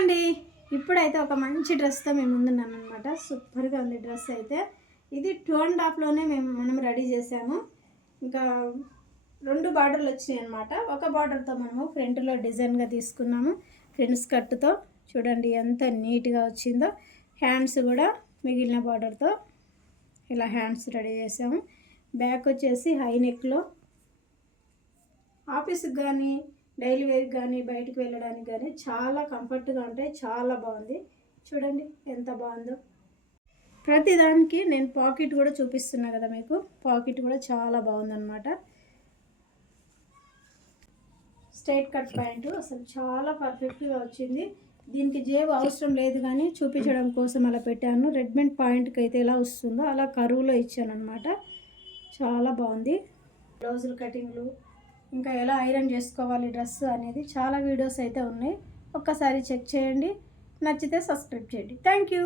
అండి, ఇప్పుడైతే ఒక మంచి డ్రెస్తో మేము ముందున్నాను అనమాట. సూపర్గా ఉంది డ్రెస్ అయితే. ఇది 2.5లోనే మనం రెడీ చేసాము. ఇంకా 2 బార్డర్లు వచ్చినాయి అనమాట. ఒక బార్డర్తో మనము ఫ్రంట్లో డిజైన్గా తీసుకున్నాము. ఫ్రంట్ స్కర్ట్తో చూడండి ఎంత నీట్గా వచ్చిందో. హ్యాండ్స్ కూడా మిగిలిన బార్డర్తో ఇలా హ్యాండ్స్ రెడీ చేసాము. బ్యాక్ వచ్చేసి హై నెక్లో ఆఫీస్కి కానీ డైలీ వేర్కి కానీ బయటకు వెళ్ళడానికి కానీ చాలా కంఫర్ట్గా ఉంటాయి. చాలా బాగుంది చూడండి ఎంత బాగుందో. ప్రతిదానికి నేను పాకెట్ కూడా చూపిస్తున్నా కదా మీకు. పాకెట్ కూడా చాలా బాగుందన్నమాట. స్ట్రైట్ కట్ ప్యాంట్ అసలు చాలా పర్ఫెక్ట్గా వచ్చింది. దీనికి జేబు అవసరం లేదు కానీ చూపించడం కోసం అలా పెట్టాను. రెడ్మెంట్ పాయింట్కి అయితే ఎలా వస్తుందో అలా కరువులో ఇచ్చాను అనమాట. చాలా బాగుంది. బ్లౌజులు కటింగ్లు ఇంకా ఎలా ఐరన్ చేసుకోవాలి డ్రెస్ అనేది చాలా వీడియోస్ అయితే ఉన్నాయి. ఒక్కసారి చెక్ చేయండి. నచ్చితే సబ్స్క్రైబ్ చేయండి. Thank you.